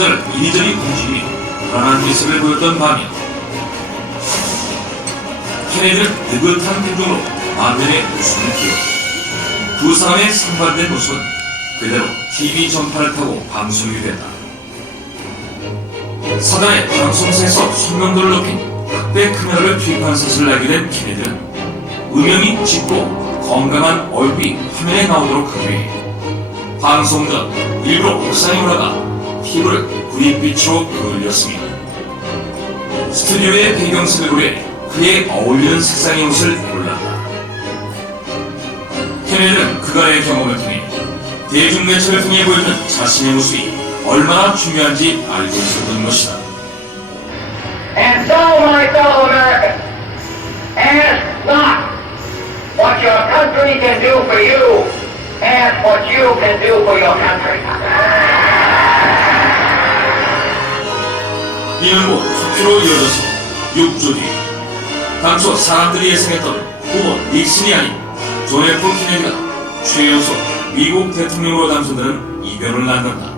그날 이리저리 움직임이 불안한 모습을 보였던 밤이었다. 케네디는 느긋한 표정으로 만면에 웃음을 띄웠다. 두 사람의 상반된 모습은 그대로 TV 전파를 타고 방송이 됐다. 사단의 방송사에서 선명도를 높인 극대 카메라를 투입한 사실을 알게 된 케네디는 음영이 짙고 건강한 얼굴이 화면에 나오도록 하기 위해 방송 전 일부러 옥상에 올라가 피부를 구릿빛으로 그을렸습니다. 스튜디오의 배경색을 고려해 그에 어울리는 색상의 옷을 골랐다. 케네디는 그간의 경험을 통해 대중매체를 통해 보여주는 자신의 모습이 얼마나 중요한지 알고 있었던 것이다. And so, my fellow Americans, ask not what your country can do for you, ask what you can do for your country. 이는 곧 투표로 이어져서 6주 뒤 당초 사람들이 예상했던 후보 닉슨이 아닌 존 F 케네디가 최연소 미국 대통령으로 당선되는 이변을 낳는다.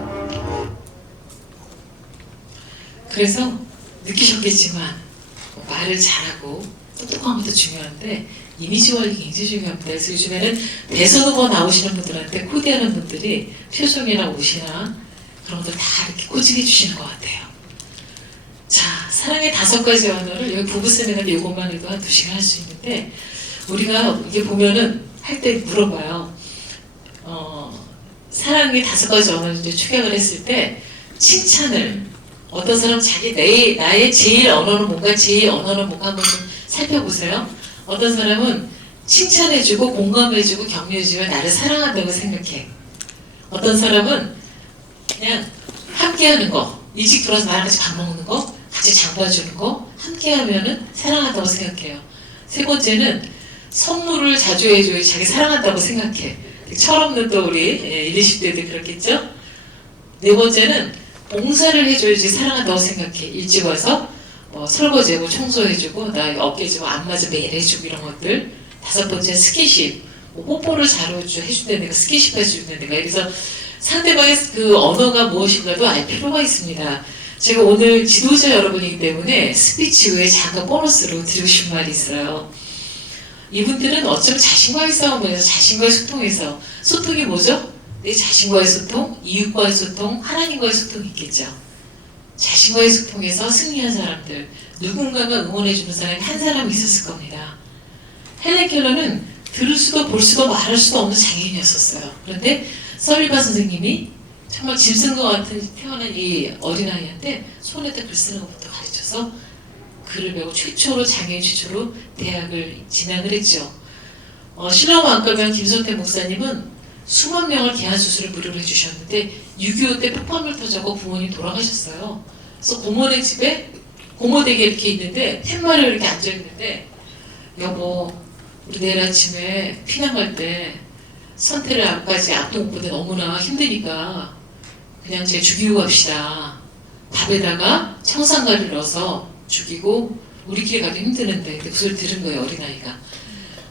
그래서 느끼셨겠지만 말을 잘하고 똑똑한 것도 중요한데 이미지 관리 굉장히 중요합니다. 그래서 요즘에는 대선 후보 나오시는 분들한테 코디하는 분들이 표정이나 옷이나 그런 것들 다 이렇게 코칭해 주시는 것 같아요. 자, 사랑의 5가지 언어를 여기 부부 세미나인데 이것만 해도 한 2시간 할 수 있는데 우리가 이게 보면은 할 때 물어봐요. 사랑의 5가지 언어를 이제 축약을 했을 때 칭찬을 어떤 사람 자기 나의 제일 언어는 뭔가 제일 언어는 뭔가 한번 좀 살펴보세요. 어떤 사람은 칭찬해주고 공감해주고 격려해주면 나를 사랑한다고 생각해. 어떤 사람은 그냥 함께하는 거, 일찍 들어와서 나랑 같이 밥 먹는 거, 같이 장 봐주는 거, 함께하면은 사랑한다고 생각해요. 세 번째는 선물을 자주 해줘야 자기 사랑한다고 생각해. 철없는 또 우리 20, 20대들 그렇겠죠? 네 번째는 봉사를 해줘야지 사랑한다고 생각해. 일찍 와서 설거지하고 청소해주고 나 어깨 좀 안 맞으면 매일 해주고 이런 것들. 5번째 스킨십. 뽀뽀를 잘 해준다는 데가 스킨십 해주는 데가. 그래서 상대방의 그 언어가 무엇인가도 알 필요가 있습니다. 제가 오늘 지도자 여러분이기 때문에 스피치 후에 잠깐 보너스로 드리고 싶은 말이 있어요. 이분들은 어쩌면 자신과의 싸움에서 자신과의 소통에서 소통이 뭐죠? 내 자신과의 소통, 이웃과의 소통, 하나님과의 소통이 있겠죠. 자신과의 소통에서 승리한 사람들, 누군가가 응원해주는 사람이 한 사람이 있었을 겁니다. 헬렌 켈러는 들을 수도 볼 수도 말할 수도 없는 장애인이었어요. 그런데 설리바 선생님이 정말 짐승 것 같은 태어난 이 어린아이한테 손에다 글 쓰는 것부터 가르쳐서 글을 배우고 장애인 최초로 대학을 진학을 했죠. 신랑 안과병 김선태 목사님은 수만 명을 개한 수술을 무료로 해주셨는데 6.25 때 폭발물 터져고 부모님 돌아가셨어요. 그래서 고모네 집에 고모댁에 이렇게 있는데 팻말에 이렇게 앉아있는데 여보 우리 내일 아침에 피난 갈 때 선태를 앞까지 앞도 못 보는데 너무나 힘드니까 그냥 쟤 죽이고 갑시다. 밥에다가 청산가를 넣어서 죽이고 우리끼리 가기 힘드는데 그 소리 들은 거예요. 어린아이가.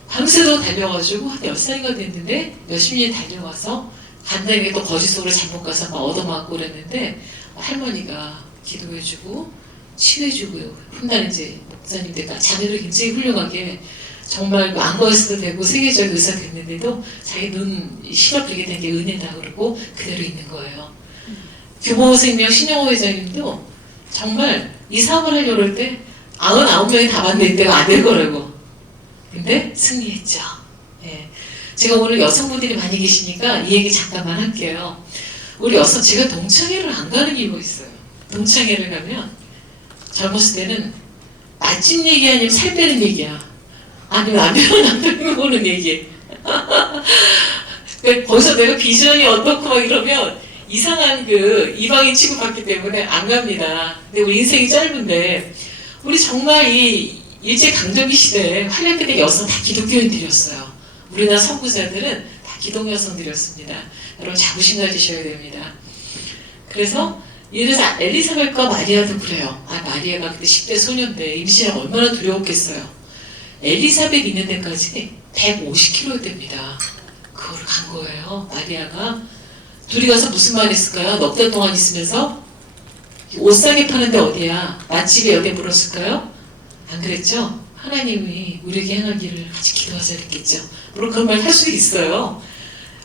밤새도 달려가지고 한 10살인가 됐는데 몇십 년이 달려와서 간단하게 또 거짓 속으로 잘못 가서 막 얻어맞고 그랬는데 할머니가 기도해주고 치유해주고 혼나는 이제 목사님들 자녀들이 굉장히 훌륭하게 정말 안과에서도 되고 세계적 의사 됐는데도 자기 눈 시럽되게 된 게 은혜다 그러고 그대로 있는 거예요. 교보생명 신영호 회장님도 정말 이 사업을 하려고 할 때 99명이 다 봤는데 이때가 안 될 거라고. 근데 승리했죠. 예. 제가 오늘 여성분들이 많이 계시니까 이 얘기 잠깐만 할게요. 우리 여성, 제가 동창회를 안 가는 이유가 있어요. 동창회를 가면 젊었을 때는 맛집 얘기 아니면 살 빼는 얘기야. 아니면 남편이 보는 얘기. 거기서 내가 비전이 어떻고 막 이러면 이상한 그 이방인 취급받기 때문에 안 갑니다. 근데 우리 인생이 짧은데 우리 정말 이 일제강점기 시대에 활약했던 여성 다 기독교인들이었어요. 우리나라 선구자들은 다 기독 여성들이었습니다. 여러분 자부심 가지셔야 됩니다. 그래서 예를 들어서 엘리사벳과 마리아도 그래요. 마리아가 그때 10대 소년인데 임신하고 얼마나 두려웠겠어요. 엘리사벳 있는 데까지 150km 됩니다. 그걸 간 거예요. 마리아가. 둘이 가서 무슨 말 했을까요? 넉 달 동안 있으면서 옷 싸게 파는데 어디야? 맛집에 어디에 물었을까요? 안 그랬죠? 하나님이 우리에게 행할 일을 같이 기도하자 그랬겠죠. 물론 그런 말 할 수도 있어요.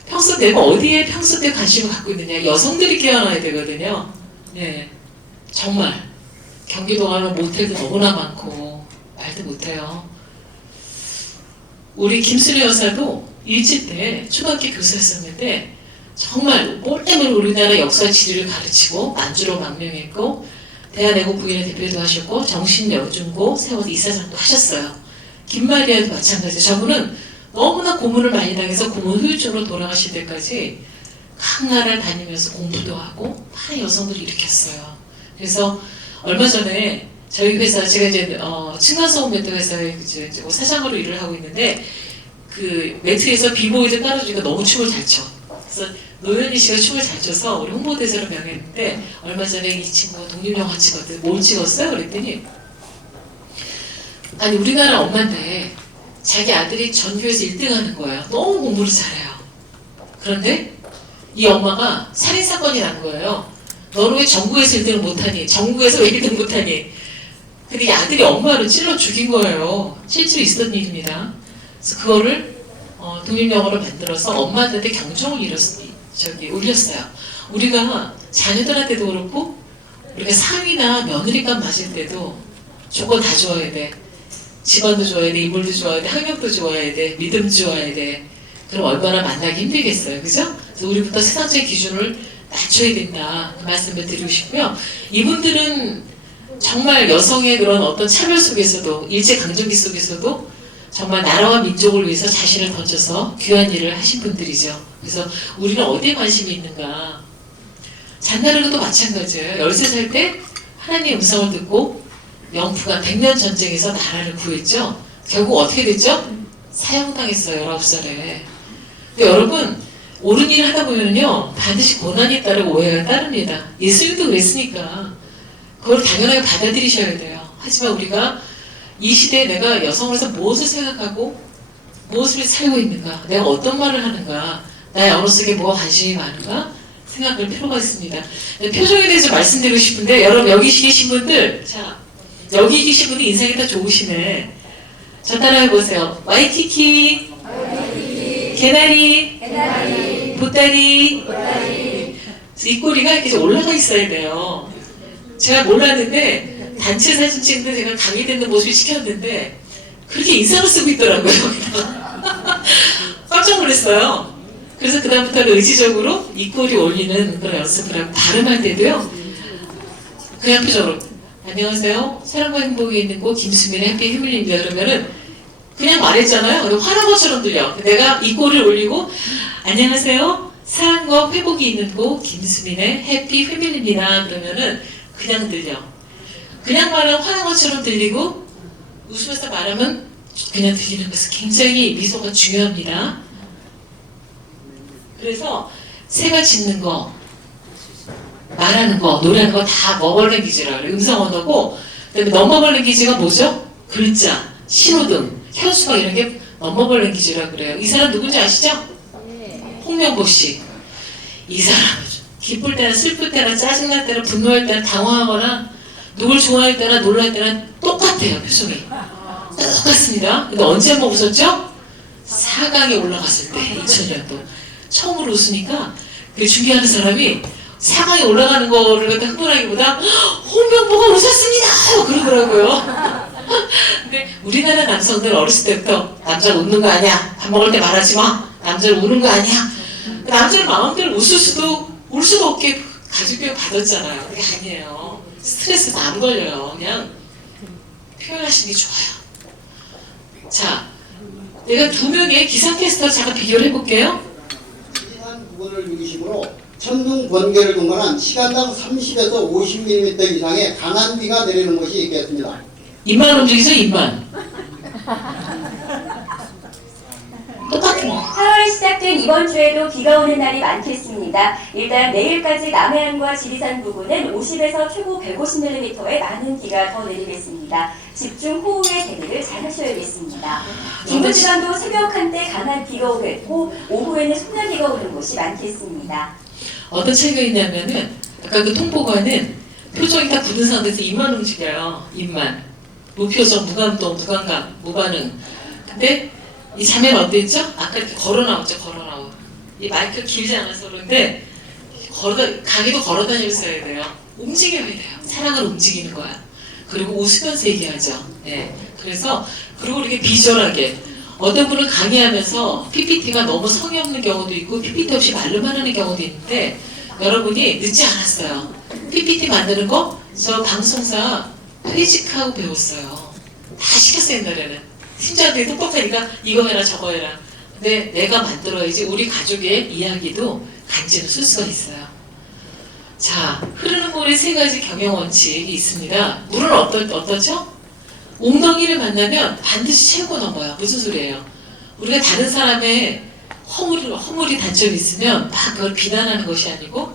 평소 내가 어디에 평소 때 관심을 갖고 있느냐. 여성들이 깨어나야 되거든요. 네, 정말 경기도 가면 모텔도 너무나 많고 말도 못해요. 우리 김순애 여사도 일찍 때 초등학교 교사였었는데 정말 꼴때문에 우리나라 역사 지리를 가르치고 만주로 망명했고 대한애국 부인회 대표도 하셨고 정신여중고 세워서 이사장도 하셨어요. 김마리아도 마찬가지예요. 저분은 너무나 고문을 많이 당해서 고문 후유증으로 돌아가실 때까지 각 나라를 다니면서 공부도 하고 많은 여성들을 일으켰어요. 그래서 얼마 전에 저희 회사 제가 이제 층간소음 매트 회사에 이제 사장으로 일을 하고 있는데 그 매트에서 비보이드 깔아주니까 너무 춤을 잘 춰. 그래서 노현희 씨가 춤을 잘 춰서 우리 홍보대사로 명했는데 얼마 전에 이 친구가 독립영화 찍었대. 뭘 찍었어요? 그랬더니 아니 우리나라 엄마인데 자기 아들이 전교에서 1등 하는 거예요. 너무 공부를 잘해요. 그런데 이 엄마가 살인사건이 난 거예요. 너는 왜 전국에서 1등을 못하니? 전국에서 왜 1등 못하니? 근데 이 아들이 엄마를 찔러 죽인 거예요. 실제로 있었던 일입니다. 그래서 그거를 독립영화로 만들어서 엄마한테 경종을 울렸어요. 우리가 자녀들한테도 그렇고 우리가 상위나 며느리감 맞을 때도 조건 다 좋아야 돼. 집안도 좋아야 돼, 인물도 좋아야 돼, 학력도 좋아야 돼, 믿음도 좋아야 돼. 그럼 얼마나 만나기 힘들겠어요. 그죠? 그래서 우리부터 세상적인 기준을 낮춰야 된다. 그 말씀을 드리고 싶고요. 이분들은 정말 여성의 그런 어떤 차별 속에서도 일제강점기 속에서도 정말 나라와 민족을 위해서 자신을 던져서 귀한 일을 하신 분들이죠. 그래서 우리는 어디에 관심이 있는가. 잔나르도 마찬가지예요. 13살 때 하나님의 음성을 듣고 영프가 100년 전쟁에서 나라를 구했죠. 결국 어떻게 됐죠? 사형당했어요. 19살에. 근데 여러분 옳은 일을 하다 보면요 반드시 고난이 따르고 오해가 따릅니다. 예수님도 그랬으니까 그걸 당연하게 받아들이셔야 돼요. 하지만 우리가 이 시대에 내가 여성으로서 무엇을 생각하고 무엇을 살고 있는가, 내가 어떤 말을 하는가, 나의 언어 속에 뭐가 관심이 많은가 생각할 필요가 있습니다. 표정에 대해서 말씀드리고 싶은데 여러분 여기 계신 분들, 자 여기 계신 분이 인상이 다 좋으시네. 저 따라해보세요. 와이키키, 개나리, 보따리. 이 꼬리가 이렇게 올라가 있어야 돼요. 제가 몰랐는데 단체 사진 찍는데 제가 강의되는 모습을 시켰는데 그렇게 인상을 쓰고 있더라고요. 깜짝 놀랐어요. 그래서 그다음부터는 의지적으로 이 꼬리 올리는 그런 연습을 하고 발음할 때도요. 그냥 표정으로 안녕하세요. 사랑과 행복이 있는 곳 김수민의 해피 패밀리입니다. 그러면은 그냥 말했잖아요. 근데 화난 것처럼 들려. 내가 이 꼬리를 올리고 안녕하세요. 사랑과 회복이 있는 곳 김수민의 해피 패밀리입니다. 그러면은 그냥 들려. 그냥 말하면 화난 것처럼 들리고 웃으면서 말하면 그냥 들리는 것은 굉장히 미소가 중요합니다. 그래서 새가 짖는 거, 말하는 거, 노래하는 거 다 머벌랭귀지라 그래요. 음성 언어고 그다음에 넘버벌랭귀지가 뭐죠? 글자, 신호등, 현수막 이런 게 넘버벌랭귀지라 그래요. 이 사람 누군지 아시죠? 홍명보 씨. 이 사람 기쁠 때나 슬플 때나 짜증날 때나 분노할 때나 당황하거나 누굴 좋아할 때나 놀랄 때나 똑같아요. 표정이 똑같습니다. 근데 언제 한번 웃었죠? 4강에 올라갔을 때 2000년도 처음으로 웃으니까 그 중계하는 사람이 4강에 올라가는 거를 갖다 흥분하기보다 홍명보가 웃었습니다 그러더라고요. 근데 우리나라 남성들 어렸을 때부터 남자 웃는 거 아니야, 밥 먹을 때 말하지 마, 남자는 우는 거 아니야. 남자는 마음대로 웃을 수도 울 수도 없게 가족교육 받았잖아요. 그게 아니에요. 스트레스도 안 걸려요. 그냥 표현하시는 게 좋아요. 자, 내가 두 명의 기상캐스터 잠깐 비교를 해볼게요. 지지산 부근을 중심으로 천둥 번개를 동반한 시간당 30에서 50mm 이상의 강한 비가 내리는 곳이 있겠습니다. 입만 움직이죠, 입만. 똑같은 거. 4월 시작된 이번 주에도 비가 오는 날이 많겠습니다. 일단 내일까지 남해안과 지리산 부근은 50에서 최고 150mm의 많은 비가 더 내리겠습니다. 집중 호우에 대비를 잘 하셔야겠습니다. 중부지방도 새벽 한때 강한 비가 오겠고 오후에는 소나기가 오는 곳이 많겠습니다. 어떤 차이가 있냐면은 아까 그 통보관은 표정이 다 굳은 상태에서 입만 움직여요. 입만. 무표정, 무감동, 무감각, 무반응. 근데 이 자매는 어땠죠? 아까 이렇게 걸어 나왔죠, 걸어 나오. 이 마이크가 길지 않아서 그런데 가게도 걸어 다니면서 해야 돼요. 움직여야 돼요. 사랑을 움직이는 거야. 그리고 웃으면서 얘기하죠. 예. 그래서 그리고 이렇게 비주얼하게 어떤 분은 강의하면서 PPT가 너무 성의 없는 경우도 있고 PPT 없이 말로만 하는 경우도 있는데 여러분이 늦지 않았어요. PPT 만드는 거 저 방송사 퇴직하고 배웠어요. 다 시켰어요 옛날에는. 팀장들이 똑똑하니까 이거 해라 저거 해라. 근데 내가 만들어야지 우리 가족의 이야기도 간지는 쓸 수가 있어요. 자, 흐르는 물의 세 가지 경영 원칙이 있습니다. 물은 어떠죠? 웅덩이를 만나면 반드시 채우고 넘어요. 무슨 소리예요? 우리가 다른 사람의 허물이 단점이 있으면 막 그걸 비난하는 것이 아니고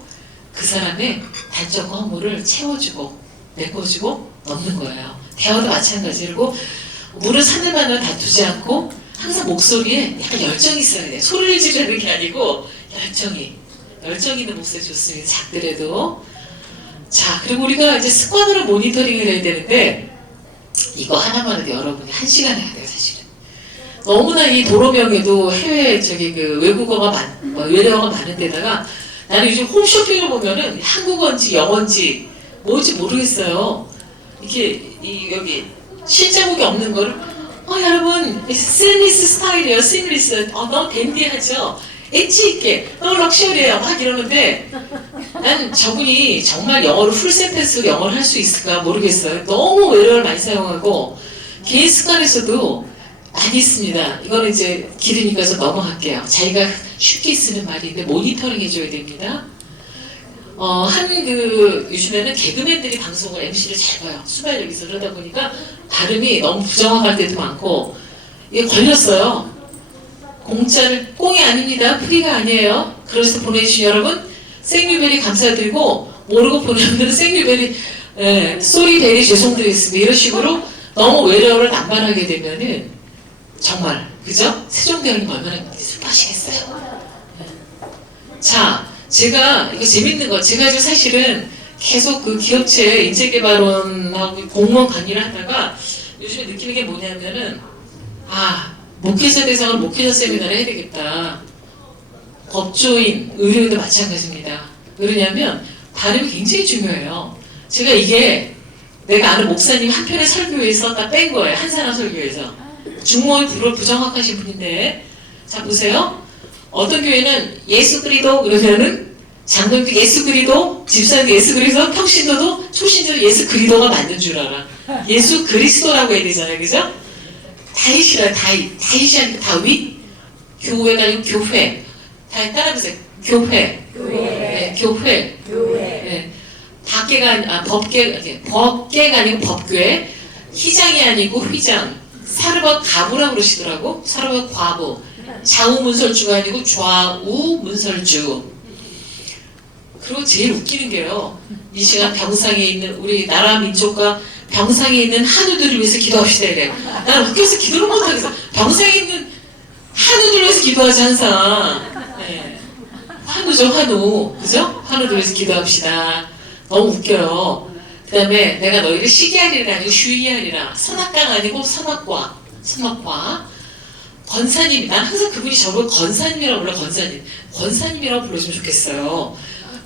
그 사람의 단점과 허물을 채워주고 메꿔주고 넘는 거예요. 대화도 마찬가지고 물은 산을만을 다투지 않고 항상 목소리에 약간 열정이 있어야 돼요. 소리를 지르는 게 아니고 열정 있는 목소리 좋습니다. 작더라도. 자, 그리고 우리가 이제 습관으로 모니터링을 해야 되는데 이거 하나만 해도 여러분이 1시간 해야 돼요, 사실은. 너무나 이 도로명에도 해외 외래어가 많은 데다가 나는 요즘 홈쇼핑을 보면은 한국어인지 영어인지 뭔지 모르겠어요. 이렇게 여기 실제목이 없는 거를 여러분 시니스 스타일이에요. 시니스 너무 댄디하죠. 엣지 있게 너무 럭셔리해요. 막 이러는데 난 저분이 정말 영어를 풀 센텐스로 영어를 할 수 있을까 모르겠어요. 너무 외래어를 많이 사용하고 개인 습관에서도 많이 있습니다. 이거는 이제 길으니까 좀 넘어갈게요. 자기가 쉽게 쓰는 말인데 모니터링 해줘야 됩니다. 요즘에는 개그맨들이 방송을 MC를 잘 봐요. 수발력에서 그러다 보니까 발음이 너무 부정확할 때도 많고 이게 걸렸어요. 공짜를 꽁이 아닙니다. 프리가 아니에요. 그래서 보내주신 여러분 생유베리 감사드리고 모르고 보내는 분들은 생유베리 쏘리베리 죄송드리겠습니다. 이런 식으로 너무 외래어를 남발하게 되면은 정말 그죠? 세종대왕님 얼마나 슬퍼하시겠어요. 자, 제가 이거 재밌는 거 제가 지금 사실은 계속 그 기업체 인재개발원하고 공무원 강의를 하다가 요즘에 느끼는 게 뭐냐면은 목회자 대상으로 목회자 세미나를 해야 되겠다. 법조인, 의료인도 마찬가지입니다. 왜냐하면 발음이 굉장히 중요해요. 제가 이게 내가 아는 목사님 한 편의 설교에서 다 뺀 거예요. 한 사람 설교에서. 중모의 불을 부정확하신 분인데 자 보세요. 어떤 교회는 예수 그리도 그러면은 장로님도 예수 그리도, 집사님도 예수 그리도, 평신도도 초신도도 예수 그리도가 맞는 줄 알아. 예수 그리스도라고 해야 되잖아요. 그죠? 다윗이라 다윗이 아니고 다윗? 교회가 아니고 교회. 다 따라보세요. 교회. 네, 교회. 네. 법계가 아니고 법궤. 희장이 아니고 휘장. 사르밧 가부라고 그러시더라고. 사르밧 과부. 좌우문설주가 아니고 좌우문설주. 그리고 제일 웃기는 게요. 이 시간 병상에 있는 우리 나라 민족과 병상에 있는 한우들을 위해서 기도합시다 이래요. 난 웃겨서 기도를 못하겠어. 병상에 있는 한우들을 위해서 기도하지 항상. 네. 한우죠 한우. 그죠? 한우들을 위해서 기도합시다. 너무 웃겨요. 그 다음에 내가 너희를 시기하리라 아니고 휴이하리라. 선악강 아니고 선악과. 권사님. 난 항상 그분이 저를 권사님이라고 불러. 권사님이라고 불러주면 좋겠어요.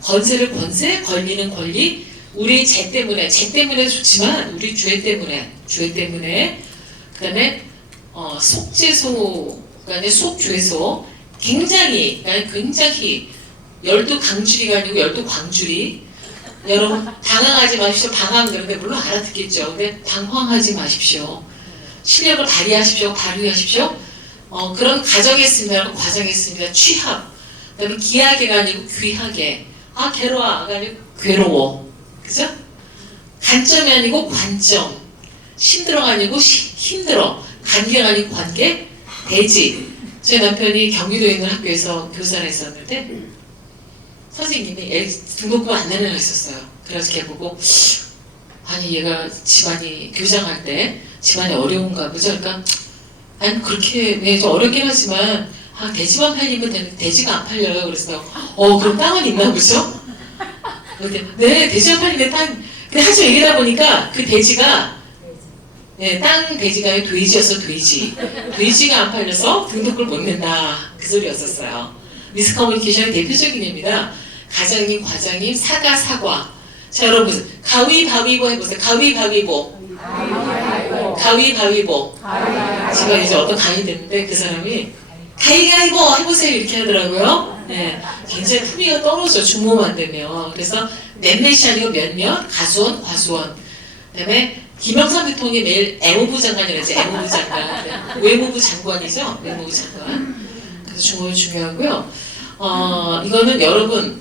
권세를 권세, 권리는 권리. 우리 죄 때문에 좋지만 우리 죄 때문에. 그 다음에 속죄소가 아니라 속죄소. 굉장히 12강줄이가 아니고 12광줄이. 여러분 방황하지 마십시오. 그런데 물론 알아듣겠죠. 근데 방황하지 마십시오. 실력을 발휘하십시오. 그런 가정에 있습니다. 과정에 있습니다. 취합. 그 다음에 기하게가 아니고 귀하게. 괴로워가 아니고 괴로워. 그죠? 관점이 아니고 관점. 힘들어가 아니고 힘들어. 관계가 아니고 관계. 대지. 제 남편이 경기도에 있는 학교에서 교사를 했었는데 선생님이 등록금 안 내는 애가 있었어요. 그래서 걔 보고 얘가 집안이 교장할 때 집안이 어려운가 보죠. 그러니까 그렇게 좀 어렵긴 하지만 돼지만 팔리면 되는데 돼지가 안 팔려요. 그래서 그럼 땅은 있나 보죠? 근데 네, 돼지만 팔리면 땅 근데 한참 얘기하다 보니까 그 돼지가 땅 돼지가 아니라 돼지였어, 돼지. 돼지가 안 팔려서 등록을 못 낸다. 그 소리였었어요. 미스커뮤니케이션의 대표적인 예입니다. 가장님, 과장님, 사과, 사과. 자, 여러분, 가위바위보 해보세요. 가위바위보. 가위바위보. 제가 이제 어떤 강의 됐는데 그 사람이 가위바위보 해보세요 이렇게 하더라고요. 네, 굉장히 품위가 떨어져 중모만 되면. 그래서 넷넷이 아니고 몇몇, 가수원, 과수원. 그다음에 김영삼 대통령이 매일 애무부 장관이라지, 애무부 장관. 외무부 장관이죠. 외무부 장관. 그래서 중모는 중요하고요. 이거는 여러분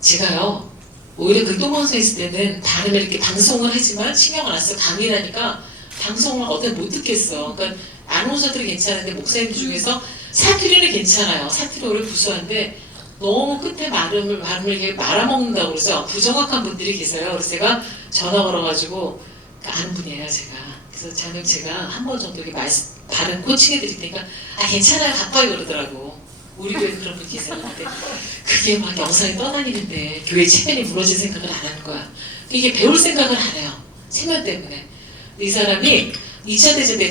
제가요 오히려 극동방송에 있을 때는 다른 이렇게 방송을 하지만 신경을 안 써. 강의라니까 방송을 어떤 못 듣겠어. 그러니까 아나운서들이 괜찮은데 목사님들 중에서 사투리는 괜찮아요. 사투리를 구수한데 너무 끝에 발음을 이렇게 말아먹는다고 그러죠. 부정확한 분들이 계세요. 그래서 제가 전화 걸어가지고 아는 분이에요, 제가. 그래서 저는 제가 한 번 정도 이렇게 발음 코칭해 드릴 테니까 괜찮아요, 가까이 그러더라고. 우리 교회 그런 분 계세요. 근데 그게 막 영상이 떠다니는데 교회 체면이 무너질 생각을 안 하는 거야. 이게 배울 생각을 안 해요. 체면 때문에. 이 사람이 2차 대전 때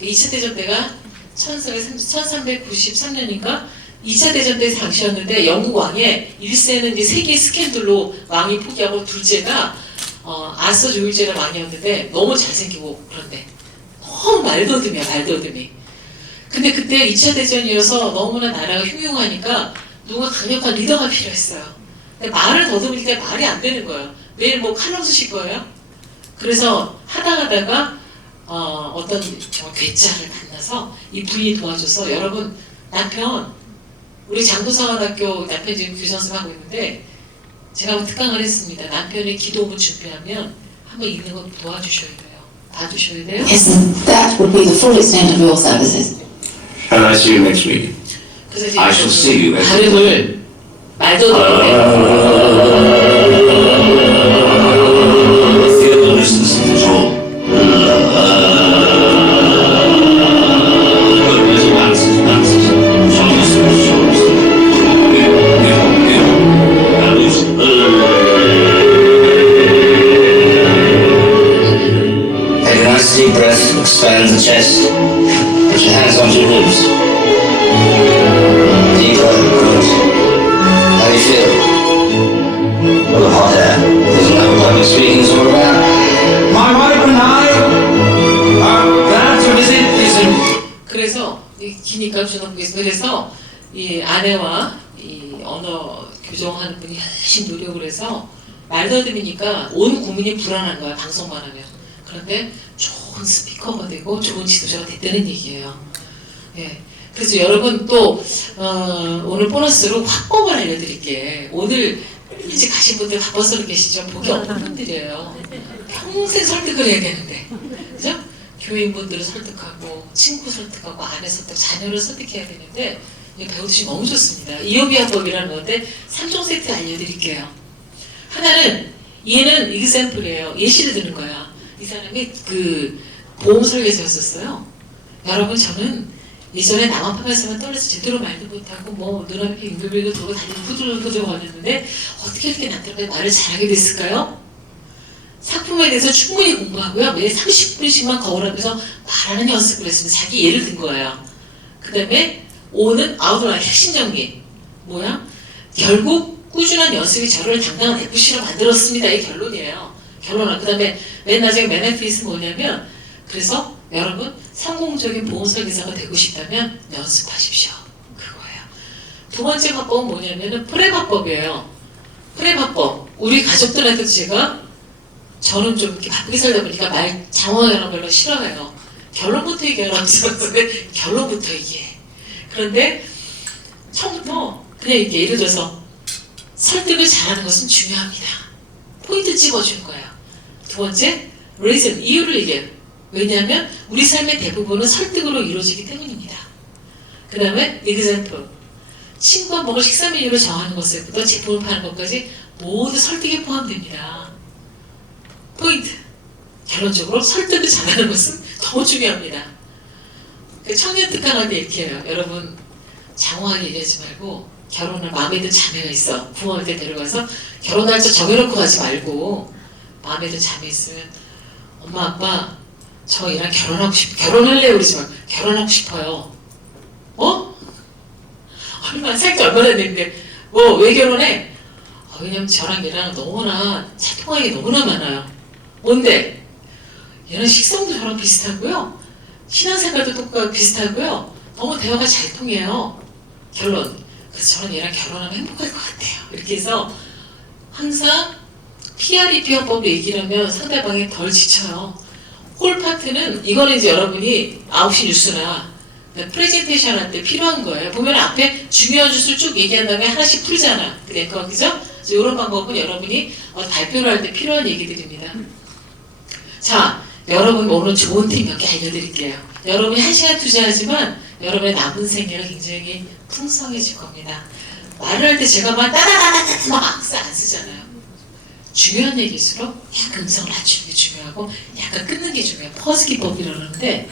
2차 대전 때가 1393년인가 2차 대전 때 당시였는데 영국 왕의 1세는 이제 세계 스캔들로 왕이 포기하고 둘째가 아서 조일제라는 왕이었는데 너무 잘생기고 그런데 너무 말더듬이야 말더듬이. 근데 그때 2차 대전이어서 너무나 나라가 흉흉하니까 누가 강력한 리더가 필요했어요. 근데 말을 더듬으니까 말이 안 되는 거예요. 매일 뭐 칼럼 쓰실 거예요? 그래서 하다가 어떤 정말 괴짜를 만나서 이 부인이 도와줘서 여러분 남편 우리 장도사관학교 남편 지금 교선생 하고 있는데 제가 한번 특강을 했습니다. 남편의 기도문 준비하면 한번 읽는 거 도와주셔야 돼요. 봐주셔야 돼요. Yes, that would be the full extent of your services. Shall I see you next week? 그래서 이제 I shall see you next 발음을 말도 더듬게 Feel the distance of the soul. Good, little answers. Songs, Take a nice deep breath, expand the chest. Put your hands onto your ribs. Deeper, good. How do you feel? Well, the hot air. Isn't that what public speaking is all about? My wife and I are glad to visit this. 그래서 기니까 주나보겠습니다. 그래서 이 아내와 이 언어 교정하는 분이 열심히 노력을 해서 말더듬이니까 온 국민이 불안한 거야 방송만 하면. 그런데 좋은 스피커가 되고 좋은 지도자가 됐다는 얘기예요. 예. 그래서 여러분 또 오늘 보너스로 화법을 알려드릴게. 오늘 일찍 가신 분들 바빠서 계시죠? 복이 없는 분들이에요. 평생 설득을 해야 되는데, 그죠? 교인분들을 설득하고 친구 설득하고 아내 설득, 자녀를 설득해야 되는데 이거 배우듯이 너무 좋습니다. 이오비화법이라는 건데 3종 세트 알려드릴게요. 하나는 얘는 example이에요. 예시를 드는 거야. 이 사람이 그 보험 설계사였었어요. 여러분 저는 예전에 남한판에서만 떨려서 제대로 말도 못하고 뭐 눈앞에 빙글빙글 돌고 다니고 후들후들 거렸는데 어떻게 이렇게 남들보다 말을 잘하게 됐을까요? 상품에 대해서 충분히 공부하고요. 매일 30분씩만 거울하면서 말하는 연습을 했습니다. 자기 예를 든 거예요. 그 다음에 O는 아웃라인 핵심 정리. 뭐야? 결국 꾸준한 연습이 저를 당당한 FC로 만들었습니다. 이 결론이에요. 결론은 그 다음에 맨 나중에 베네핏은 뭐냐면 그래서 여러분 성공적인 보험 설계사가 되고 싶다면 연습하십시오. 그거예요. 두 번째 화법은 뭐냐면은 프랩 화법이에요. 프랩 화법. 우리 가족들한테도 제가 저는 좀 이렇게 바쁘게 살다 보니까 말 장황하는 거 별로 싫어해요. 결론부터 얘기하라고 썼는데 결론부터 얘기해. 그런데 처음부터 그냥 이렇게 예를 들어서 설득을 잘하는 것은 중요합니다. 포인트 찍어주는 거예요. 두 번째, reason, 이유를 얘기해요. 왜냐하면 우리 삶의 대부분은 설득으로 이루어지기 때문입니다. 그 다음에 example, 친구와 먹을 식사 메뉴를 정하는 것부터 제품을 파는 것까지 모두 설득에 포함됩니다. 포인트, 결론적으로 설득을 잘하는 것은 더 중요합니다. 청년 특강할 때 이렇게 해요. 여러분 장황하게 얘기하지 말고 결혼을 마음에 든 자매가 있어. 부모할 때 데려가서 결혼 날짜 정해놓고 가지 말고 마음에 든 자매 있으면 엄마 아빠 저 얘랑 결혼할래요 그러지 마. 결혼하고 싶어요. 어? 얼마나 살기 얼마나 됐는데 뭐 왜 결혼해? 왜냐면 저랑 얘랑 너무나 채통하는 게 너무나 많아요. 뭔데? 얘는 식성도 저랑 비슷하고요. 신앙생활도 비슷하고요. 너무 대화가 잘 통해요. 결론. 그래서 저는 얘랑 결혼하면 행복할 것 같아요. 이렇게 해서 항상 PREP 화법으로 얘기를 하면 상대방이 덜 지쳐요. 홀 파트는 이거는 이제 여러분이 9시 뉴스나 프레젠테이션 할 때 필요한 거예요. 보면 앞에 중요한 뉴스를 쭉 얘기한 다음에 하나씩 풀잖아. 그죠? 그래서 이런 방법은 여러분이 발표를 할 때 필요한 얘기들입니다. 자, 여러분 오늘 좋은 팁 몇 개 알려드릴게요. 여러분이 1시간 투자하지만 여러분의 남은 생애가 굉장히 풍성해질 겁니다. 말을 할 때 제가 막 따다다다다 막 안 쓰잖아요. 중요한 얘기일수록 약간 음성을 낮추는 게 중요하고 약간 끊는 게 중요해요. 퍼즈 기법이라고 그러는데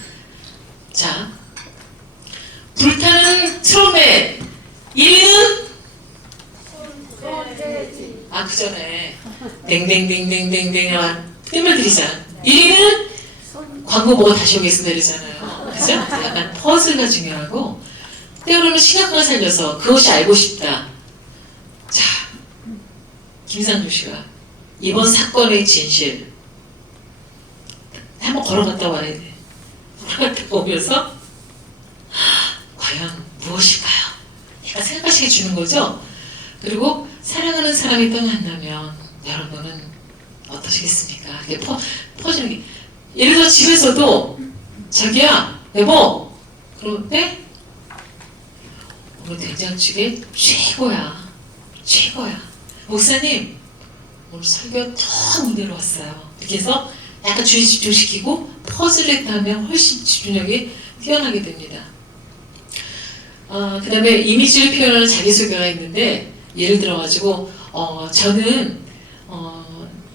자, 불타는 트럼펫 1위는 그 전에 땡땡땡땡땡땡 뜸을 들이자 1위는 광고 보고 다시 오겠습니다 이러잖아요. 그죠? 약간 퍼즐가 중요하고 때로는 시각을 살려서 그것이 알고 싶다. 자, 김상조 씨가 이번 사건의 진실 한번 걸어갔다 와야 돼. 걸어갔다 오면서 과연 무엇일까요? 약간 생각하시게 주는 거죠. 그리고 사랑하는 사람이 떠난다면 여러분은 어떠시겠습니까? 이게 퍼지는 게 예를 들어 집에서도 자기야 여보 그런데 오늘 된장찌개 최고야. 목사님 오늘 설교 너무 은혜로웠어요. 이렇게 해서 약간 주의 집중시키고 퍼즐을 했다 하면 훨씬 집중력이 뛰어나게 됩니다. 그 다음에 이미지를 표현하는 자기소개가 있는데 예를 들어가지고 저는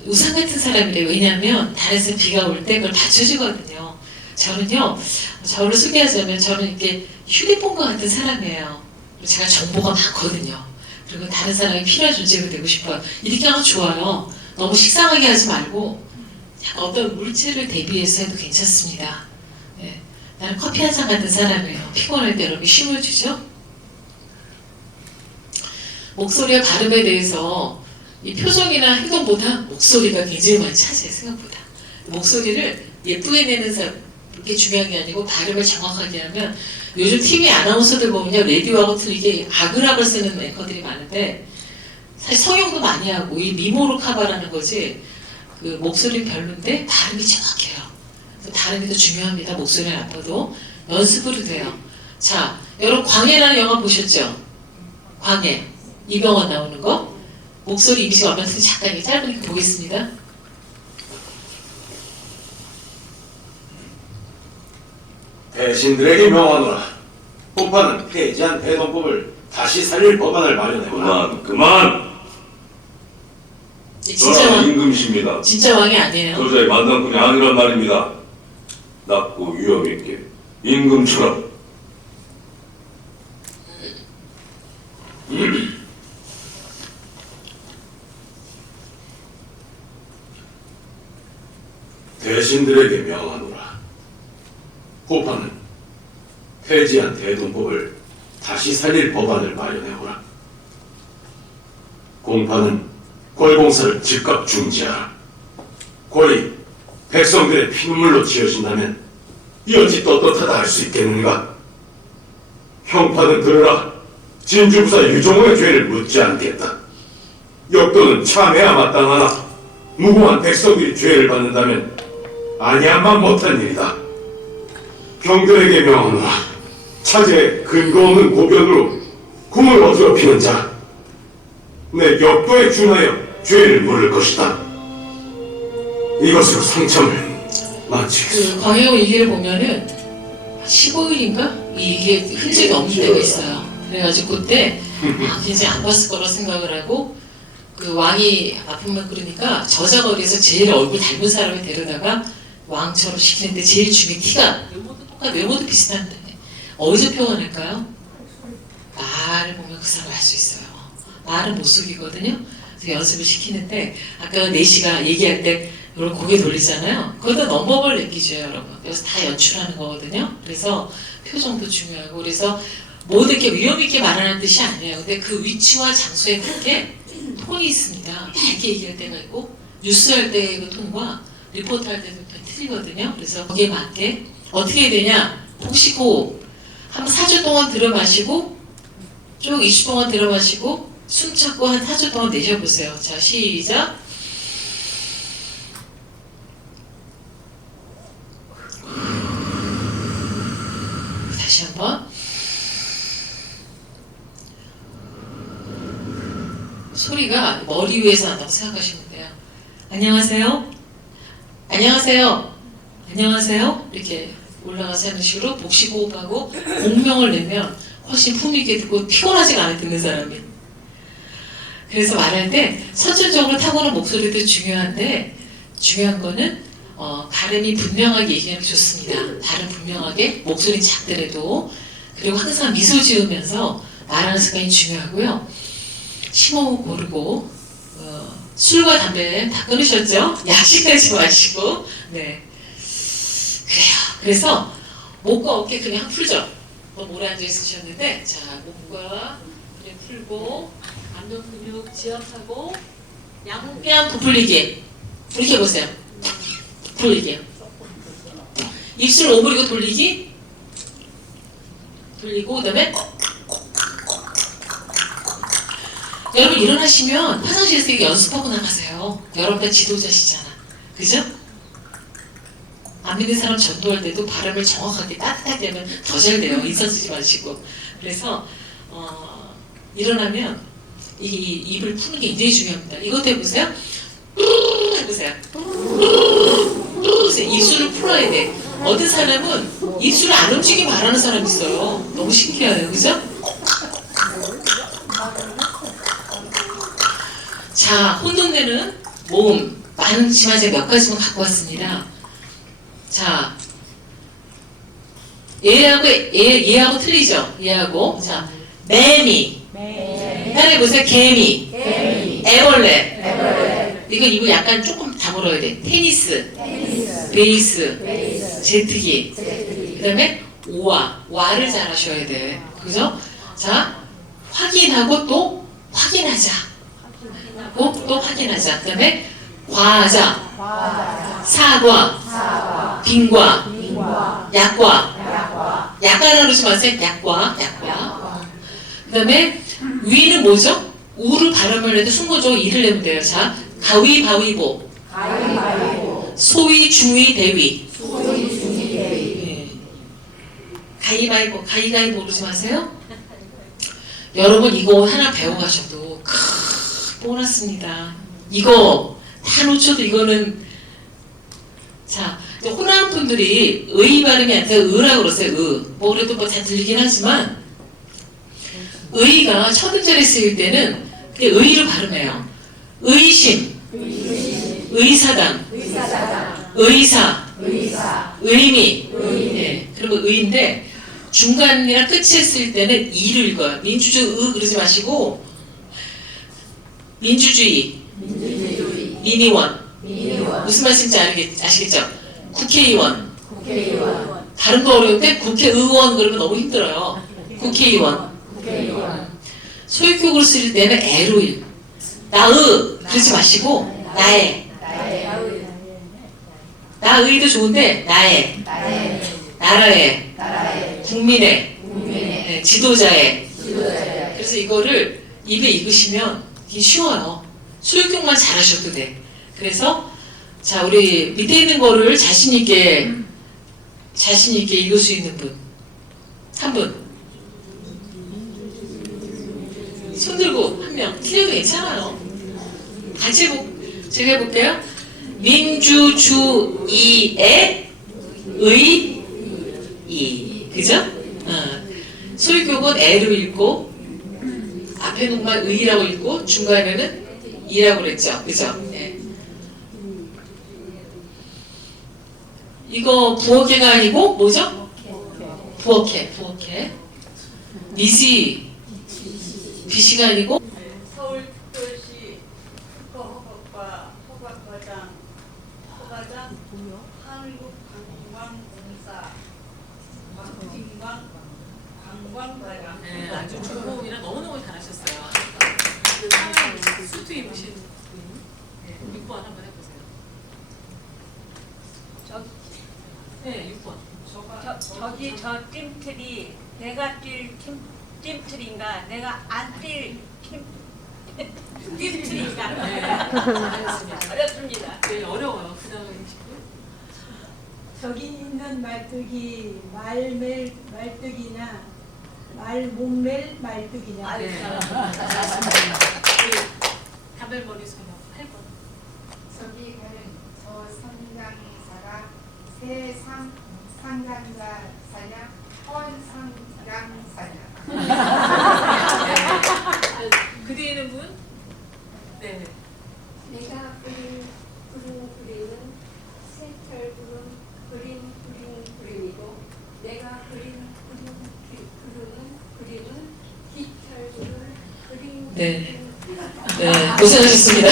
우산 같은 사람이래요. 왜냐하면 다른에서 비가 올 때 그걸 받쳐주거든요. 저는요, 저를 소개하자면 저는 이렇게 휴대폰과 같은 사람이에요. 제가 정보가 많거든요. 그리고 다른 사람이 필요한 존재가 되고 싶어요. 이렇게 하면 좋아요. 너무 식상하게 하지 말고 어떤 물체를 대비해서 해도 괜찮습니다. 네. 나는 커피 한 잔 같은 사람이에요. 피곤할 때 여러분이 쉼을 주죠. 목소리와 발음에 대해서 이 표정이나 행동보다 목소리가 굉장히 많이 차지해요. 생각보다. 목소리를 예쁘게 내는 사람 그게 중요한 게 아니고 발음을 정확하게 하면 요즘 TV 아나운서들 보면요. 라디오하고 틀리게 아글아글 쓰는 앵커들이 많은데 사실 성형도 많이 하고 이 미모로 커버라는 거지 그 목소리는 별론데 발음이 정확해요. 발음이 더 중요합니다. 목소리가 나빠도 연습으로 돼요. 자, 여러분 광해라는 영화 보셨죠? 광해 이병헌 나오는 거 목소리 이미지가 얼마나 큰지 잠깐 짧으니까 보겠습니다. 대신들에게 명하노라. 폭파는 폐지한 대동법을 다시 살릴 법안을 마련해보라. 그만! 진짜 저는 왕, 임금십니다. 진짜 왕이 아니에요. 저자의 만당꾼이 아니란 말입니다. 낮고 위험있게 임금처럼. 대신들에게 명하노라. 폭파는 폐지한 대동법을 다시 살릴 법안을 마련해보라. 공파는 꼴공사를 즉각 중지하라. 꼴이 백성들의 피눈물로 지어진다면 어찌 떳떳하다 할 수 있겠는가? 형파는 들으라. 진주부사 유종호의 죄를 묻지 않겠다. 역도는 참해야 마땅하나 무고한 백성들이 죄를 받는다면 아니야만 못한 일이다. 경들에게 명하노라. 차제에 근거 없는 고변으로 궁을 어지럽히는 자, 내 역도에 준하여 죄를 물을 것이다. 이것으로 상참을 마치겠소. 그 광해군 일기를 보면은 15일인가? 이 일기에 흔적이 없는 때가 있어요. 그래가지고 그때 굉장히 안 봤을 거라 생각을 하고 그 왕이 아프면 그러니까 저자거리에서 제일 얼굴 닮은 사람을 데려다가 왕처럼 시키는데 제일 중에 티가 외모도 비슷한데 어디서 표현할까요? 말을 보면 그 사람 알 수 있어요. 말은 못 속이거든요. 그래서 연습을 시키는데 아까 내시가 얘기할 때 이런 고개 돌리잖아요. 거기다 넘버를 느끼죠, 여러분. 그래서 다 연출하는 거거든요. 그래서 표정도 중요하고 그래서 모든 게 위험 있게 말하는 뜻이 아니에요. 근데 그 위치와 장소에 맞게 톤이 있습니다. 얇게 얘기할 때가 있고 뉴스 할 때의 그 톤과 리포트 할 때도 틀리거든요. 그래서 거기에 맞게 어떻게 해야 되냐? 복식 호흡. 한 4초 동안 들어 마시고 쭉 20초 동안 들어 마시고 숨 참고 한 4초 동안 내쉬어보세요. 자, 시작. 다시 한번. 소리가 머리 위에서 난다고 생각하시면 돼요. 안녕하세요. 안녕하세요. 안녕하세요. 이렇게 올라가서 하는 식으로 복식 호흡하고 공명을 내면 훨씬 품위 있게 듣고 피곤하지가 않아 듣는 사람이. 그래서 말할 때 선천적으로 타고난 목소리도 중요한데 중요한 거는 발음이 분명하게 얘기하는 게 좋습니다. 발음 분명하게 목소리 작더라도 그리고 항상 미소 지으면서 말하는 습관이 중요하고요. 심호흡 고르고 술과 담배 다 끊으셨죠? 야식하지 마시고 네 그래요. 그래서 목과 어깨 그냥 풀죠. 오래 앉아 있으셨는데 자 목과 그냥 풀고 안면 근육 지압하고 양뺨 부풀리기 이렇게 해보세요. 부풀리기 입술 오므리고 돌리기 돌리고 그 다음에 여러분 일어나시면 화장실에서 이거 연습하고 나가세요. 여러분 다 지도자시잖아. 그죠? 안 믿는 사람 전도할 때도 발음을 정확하게 따뜻하게 하면 더 잘 돼요. 인상 쓰지 마시고. 그래서 일어나면 이 입을 푸는 게 굉장히 중요합니다. 이것도 해보세요. 해보세요. 입술을 풀어야 돼. 어떤 사람은 입술을 안 움직이게 말하는 사람이 있어요. 너무 신기해요. 그죠? 자, 혼돈되는 모음 많지만 제가 몇 가지만 갖고 왔습니다. 자, 얘하고 틀리죠? 얘하고 자, 매미 따라해보세요. 개미 애벌레 이거 약간 조금 다물어야 돼. 테니스 베이스 제트기 그 다음에 와를 잘 하셔야 돼. 그죠? 자, 확인하고 또 확인하자 또 확인하자. 그 다음에 과자, 사과, 빙과, 약과. 약과라고 그러지 마세요. 약과. 그 다음에 위는 뭐죠? 우를 발음을 해도 순간적으로 이를 내면 돼요. 자, 가위바위보. 소위, 중위, 대위. 네. 가위바위보 그러지 마세요. 여러분 이거 하나 배워가셔도 보너스입니다. 이거 다 놓쳐도 이거는 자 호남 분들이 의 발음이 아니라 의라고 그러세요. 뭐 그래도 뭐 다 들리긴 하지만 의가 첫 음절에 쓰일 때는 의를 발음해요. 의심, 의사당, 의사, 의미. 네, 그러면 의인데 중간이랑 끝에 쓸 때는 이를 읽어요. 민주주의 그러지 마시고 민주주의. 민의원. 무슨 말씀인지 아시겠죠? 국회의원. 발음도 어려운데 국회의원 그러면 너무 힘들어요. 국회의원. 소유격으로 쓸 때는 애로 읽. 나의 그러지 마시고 나의. 나의도 좋은데 나의. 나라의. 국민의. 네, 지도자의. 그래서 이거를 입에 읽으시면 이게 쉬워요. 소유격만 잘하셔도 돼. 그래서 자 우리 밑에 있는 거를 자신 있게 읽을 수 있는 분 한 분. 손 들고 한 명. 틀려도 괜찮아요. 같이 제가 해볼게요. 민주주의의 의 그죠? 소유격은 애로 읽고 앞에 놈만 의라고 읽고 중간에는 이라고 그랬죠. 그죠? 네. 이거 부어케가 아니고 뭐죠? 부어케. 미지 비시간이고 서울특별시 특허허가과 허가과장 한국관광공사 박진광 관광과장. 네, 아주 중고음이라 너무너무 잘하셨어요. 수트 입으신 분, 네, 6번 한번 해보세요. 네, 6번. 저기 저 찜틀이 내가 뛸 찜틀인가 내가 안 뛸 찜틀인가. 네, 잘하셨습니다. 어렵습니다. 네, 어려워요. 그 다음에 저기 있는 말뚝이 말뚝이냐 말 못맬 말뚝이냐. 네. 담배머리 소녀 8번. 저기 가는 저 선장사가 상간자 사냐 헌상장 사냐. 그 뒤에는 분? 네. 내가 그림은 세철 그림이고 내가 그림은 깃털 그림. 네. 네, 고생하셨습니다.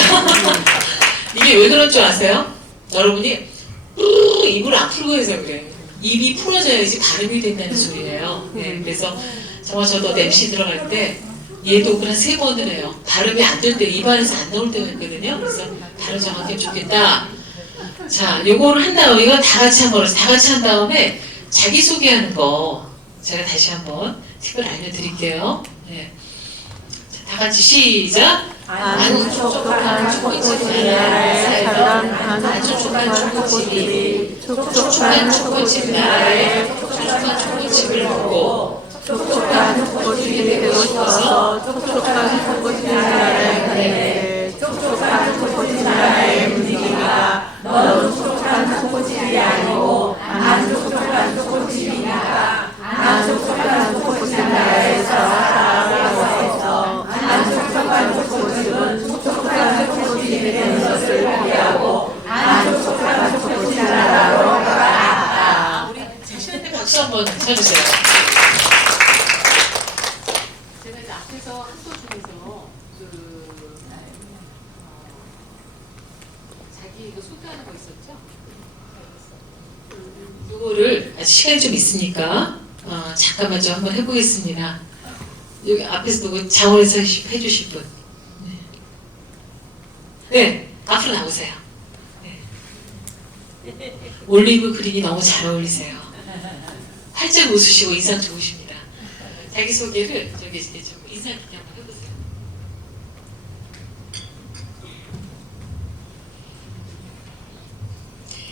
이게 왜 그런 줄 아세요? 여러분이 입을 안 풀고 해서 그래. 입이 풀어져야지 발음이 된다는 소리예요. 네, 그래서 정말 저도 MC 들어갈 때 얘도 그냥 3번을 해요. 발음이 안 될 때, 입안에서 안 나올 때가 있거든요. 그래서 발음 정확하게 좋겠다. 자, 요거를 한 다음에, 이건 다 같이 한번 해서 다 같이 한 다음에 자기소개하는 거 제가 다시 한번 팁을 알려드릴게요. 네. 자, 다 같이 시작! 아주 촉촉한 초코칩 나라에 살던 아주 촉촉한 초코칩이 촉촉한 초코칩 나라에 촉촉한 초코칩을 먹고 촉촉한 초코칩이 되고 싶어서 촉촉한 초코칩 나라에 가는데 촉촉한 초코칩 나라의 분위기가 너무 촉촉한 초코칩이 아니고 안 촉촉한 초코칩이니까 안 촉촉한 초코칩 나라에서 살아가고 해서 안 촉촉한 초코칩은 촉촉한 초코칩이 되는 것을 포기하고 안 촉촉한 초코칩 나라로 가라. 우리 자신한테 박수 한번 쳐주세요. 제가 이제 앞에서 한 소 중에서 자기 이거 소개하는 거 있었죠? 이거를 아직 시간이 좀 있으니까 잠깐만 좀 한번 해보겠습니다. 여기 앞에서 누구 자원에서 해주실 분. 네, 앞으로 나오세요. 네. 올리브 그린이 너무 잘 어울리세요. 활짝 웃으시고 인상 좋으십니다. 자기소개를 저기 이제 좀 인상 깊게 한번 해보세요.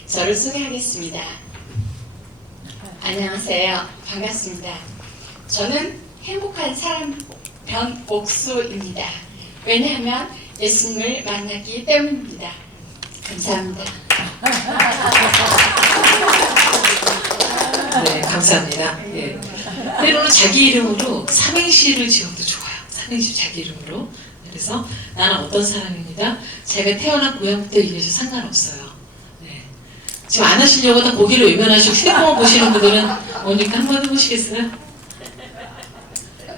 저를 소개하겠습니다. 안녕하세요. 반갑습니다. 저는 행복한 사람 변옥수입니다. 왜냐하면 예수님을 만났기 때문입니다. 감사합니다. 네, 감사합니다. 예. 때로는 자기 이름으로 삼행시를 지어도 좋아요. 삼행시 자기 이름으로. 그래서 나는 어떤 사람입니다. 제가 태어난 고향부터 얘기해서 상관없어요. 네. 지금 안 하시려고 다 고개를 외면하시고 휴대폰 보시는 분들은 오니까 한번 해보시겠어요?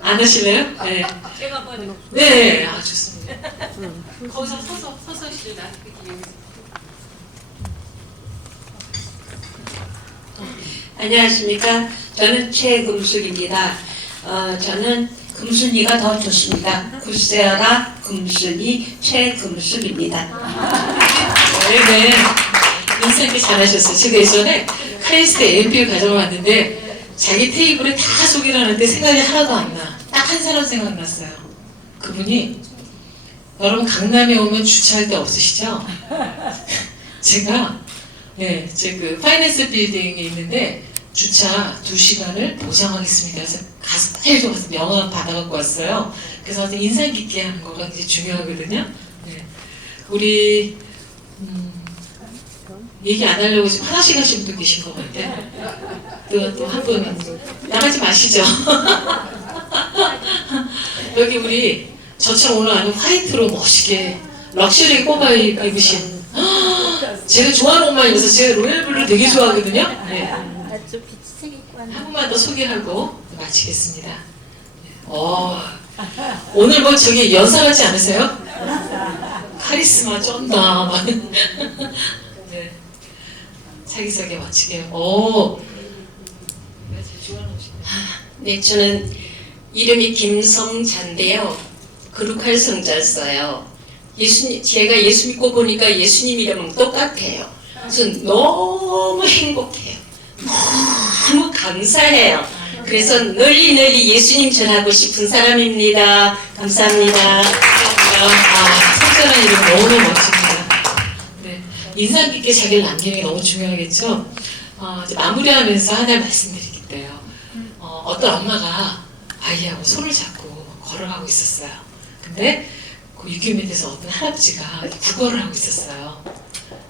안 하실래요? 네. 제가 먼저. 네, 아 좋습니다. 거기서 서서 하시죠. 나한테 안녕하십니까. 저는 최금숙입니다. 저는 금순이가 더 좋습니다. 굿세어라 금순이 최금숙입니다. 네네. 인상 있게 잘하셨어요. 제가 예전에 카이스트 AMP를 가져왔는데 자기 테이블에 다 소개를 하는데 생각이 하나도 안 나. 딱 한 사람 생각났어요. 그분이 여러분 강남에 오면 주차할 데 없으시죠? 제가 제 그 파이낸스 빌딩에 있는데 주차 2시간을 보장하겠습니다. 그래서 가서 빨리 가서 명함 받아갖고 왔어요. 그래서 인상 깊게 하는 거가 굉장히 중요하거든요. 네. 우리 얘기 안 하려고 지금 화장실 가신 분 계신 것 같아요. 또 한 분 나가지 마시죠. 여기 우리 저처럼 오늘 아주 화이트로 멋있게 럭셔리 꼬마 입으신 제가 좋아하는 옷만 입어서 제가 로얄블루 되게 좋아하거든요. 네. 한 분만 더 소개하고 마치겠습니다. 오늘 뭐 저기 연사 같지 않으세요? 카리스마 쩐다. 막. 네. 자기소개 마치게요. 오. 내가 제일 좋아하는 옷이네. 네, 저는 이름이 김성자인데요. 거룩할 성자였어요. 제가 예수 믿고 보니까 예수님 이름은 똑같아요. 그래서 너무 행복해요. 너무 감사해요. 그래서 널리 예수님 전하고 싶은 사람입니다. 감사합니다. 성자라는 이름 너무 멋집니다. 네. 인상 깊게 자기를 남기는 게 너무 중요하겠죠? 이제 마무리하면서 하나 말씀드리겠대요. 어떤 엄마가 아이하고 손을 잡고 걸어가고 있었어요. 근데 그 6.25에서 어떤 할아버지가 구걸을 하고 있었어요.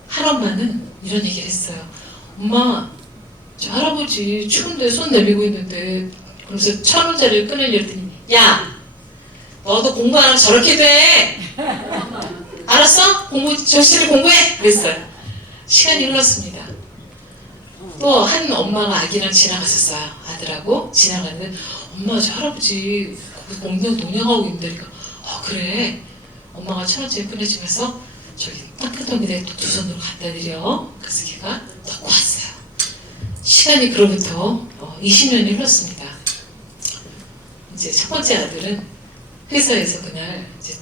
할엄마는 이런 얘기를 했어요. 엄마, 저 할아버지 추운데 손 내밀고 있는데, 그러면서 1,000원짜리를 꺼내려 했더니, 야, 너도 공부 안 하면 저렇게 돼. 알았어? 조시를 공부해. 그랬어요. 시간이 흘렀습니다. 또 한 엄마가 아기랑 지나갔었어요. 아들하고 지나갔는데, 엄마, 저 할아버지 공장 농양하고 있는다니까. 그래. 엄마가 1,000원짜리 꺼내주면서 저기 땅끝동이에 또 2손으로 갖다 드려. 그래서 걔가 넣고 왔어요. 시간이 그로부터 20년이 흘렀습니다. 이제 첫 번째 아들은 회사에서 그날 이제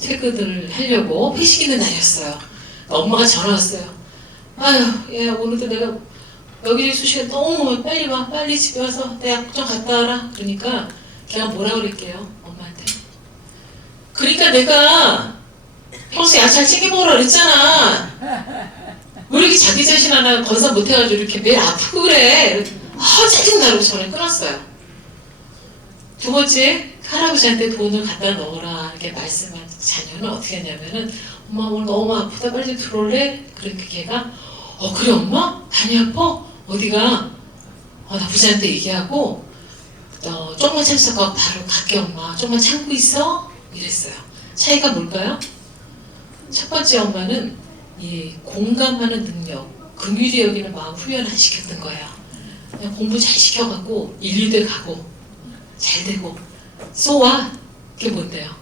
퇴근을 하려고 회식 있는 날이었어요. 엄마가 전화 왔어요. 아유, 얘 오늘도 내가 여기 수시간 너무 빨리 와. 빨리 집에 와서 대학 좀 갔다 와라. 그러니까 걔가 뭐라 그럴게요, 엄마한테. 그러니까 내가 평소에 잘 챙겨 먹으라 그랬잖아. 왜 이렇게 자기 자신 하나 건사 못해가지고 이렇게 매일 아프고 그래. 짜증나고 전화 끊었어요. 두 번째, 할아버지한테 돈을 갖다 넣어라 이렇게 말씀한 자녀는 어떻게 했냐면은, 엄마 오늘 너무 아프다, 빨리 들어올래? 그러니까 걔가 그래 엄마? 많이 아파? 어디가? 나 부자한테 얘기하고 조금만 참았고 바로 갈게 엄마. 조금만 참고 있어? 이랬어요. 차이가 뭘까요? 첫 번째 엄마는 이 공감하는 능력, 긍휼히 여기는 마음 훈련을 안 시켰던 거예요. 그냥 공부 잘 시켜갖고 인류대 가고 잘 되고 쏘와. 그게 뭔데요?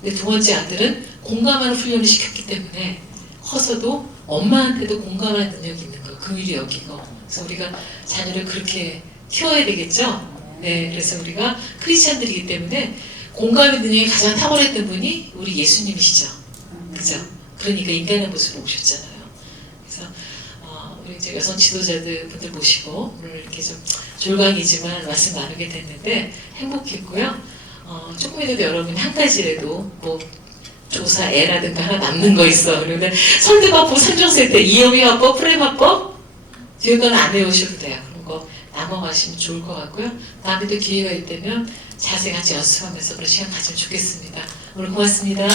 근데 두 번째 아들은 공감하는 훈련을 시켰기 때문에 커서도 엄마한테도 공감하는 능력이 있는 거예요. 긍휼히 여기고. 그래서 우리가 자녀를 그렇게 키워야 되겠죠? 네, 그래서 우리가 크리스찬들이기 때문에 공감의 능력이 가장 탁월했던 분이 우리 예수님이시죠. 그죠? 그러니까 인간의 모습으로 오셨잖아요. 그래서 우리 이제 여성 지도자들 분들 모시고 오늘 이렇게 좀 졸강이지만 말씀 나누게 됐는데 행복했고요. 조금이라도 여러분이 한 가지라도 뭐 조사애라든가 하나 남는 거 있어. 그런데 설계화법, 산정세 때 이어미화법, 프레마법 뒤에 건 안 외우셔도 돼요. 그런 거 남아가시면 좋을 것 같고요. 다음에 또 기회가 있다면 자세히 같이 연습하면서 그런 시간 가지면 좋겠습니다. 오늘 고맙습니다.